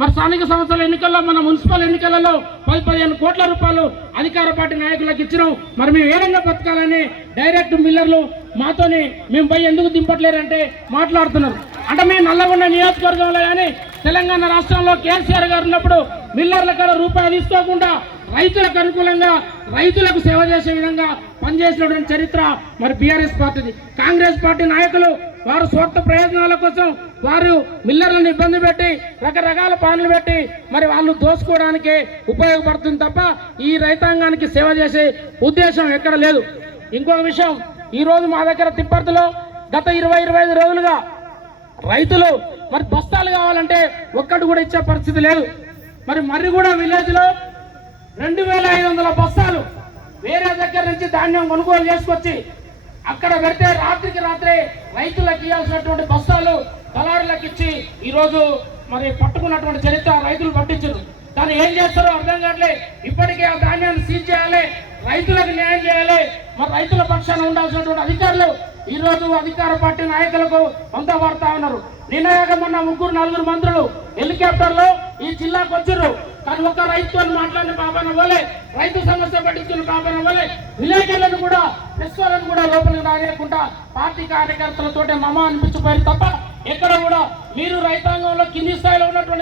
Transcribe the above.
మరి స్థానిక సంస్థల ఎన్నికల్లో మన మున్సిపల్ ఎన్నికలలో 10-15 కోట్ల రూపాయలు అధికార పార్టీ నాయకులకు ఇచ్చినాం. మరి మేము ఏ విధంగా బతకాలని డైరెక్ట్ మిల్లర్లు మాతోని మేము పోయి ఎందుకు దింపట్లేరంటే మాట్లాడుతున్నారు. అంటే మేము నల్లగొండ నియోజకవర్గంలో కానీ తెలంగాణ రాష్ట్రంలో కేసీఆర్ గారు ఉన్నప్పుడు మిల్లర్ల కాడ రూపాయి తీసుకోకుండా రైతులకు అనుకూలంగా రైతులకు సేవ చేసే విధంగా పనిచేసినటువంటి చరిత్ర మరి బీఆర్ఎస్ పార్టీది. కాంగ్రెస్ పార్టీ నాయకులు వారు స్వార్థ ప్రయోజనాల కోసం వారు మిల్లర్లను ఇబ్బంది పెట్టి రకరకాల పనులు పెట్టి మరి వాళ్ళు దోసుకోవడానికి ఉపయోగపడుతుంది తప్ప ఈ రైతాంగానికి సేవ చేసే ఉద్దేశం ఎక్కడ లేదు. ఇంకొక విషయం, ఈరోజు మా దగ్గర తిప్పర్తిలో గత 20-25 రోజులుగా రైతులు మరి బస్తాలు కావాలంటే ఒక్కటి కూడా ఇచ్చే పరిస్థితి లేదు. మరి మర్రిగూడ విలేజ్లో 2500 బస్తాలు వేరే దగ్గర నుంచి ధాన్యం కొనుగోలు చేసుకొచ్చి అక్కడ పెడితే రాత్రికి రాత్రే రైతులకు ఇవ్వాల్సినటువంటి బస్తాలు దళారులకు ఇచ్చి ఈరోజు మరి పట్టుకున్నటువంటి చరిత్ర రైతులు పట్టించారు. కానీ ఏం చేస్తారో అర్థం కావట్లే. ఇప్పటికే ఆ ధాన్యాన్ని సీజ్ చేయాలి, రైతులకు న్యాయం చేయాలి. మరి రైతుల పక్షాన ఉండాల్సినటువంటి అధికారులు ఈరోజు అధికార పార్టీ నాయకులకు వంత పడతా ఉన్నారు. నిన్నగా మొన్న 3-4 మంత్రులు హెలికాప్టర్లో ఈ జిల్లాకు వచ్చారు. కానీ ఒక్క రైతుతో మాట్లాడిన పాపన వల్లే, రైతు సమస్య పట్టించుకున్న పాపన వల్లే విలేకరులను కూడా ప్రెస్లను కూడా లోపలికి రానియకుండా పార్టీ కార్యకర్తలతోటే మమ అనిపించిపోయారు తప్ప ఎక్కడ కూడా మీరు రైతాంగంలో కింది స్థాయిలో ఉన్నటువంటి